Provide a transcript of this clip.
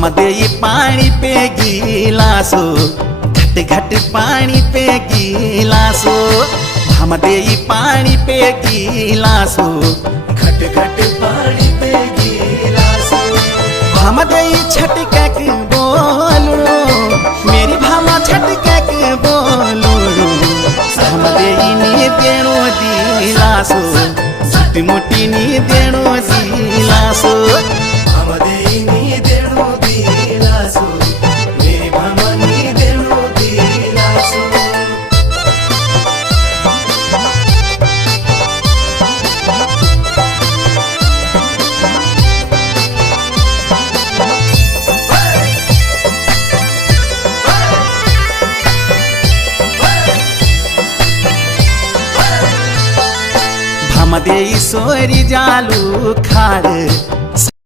भामदेई पानी पे गिलासो घट घट पानी पे गिलासो भामदेई पानी पे गिलासो घट घट पानी पे गिलासो भामदेई छटकक बोलो मेरी भामा छटकक बोलो भामदेई ने देणो दिलासो मोटी मोटी नी देणो दिलासो भामदेई नी देणो दिलासो मेरी भामा नी देणो दिलासो भामदेई सोरी जालू खाड़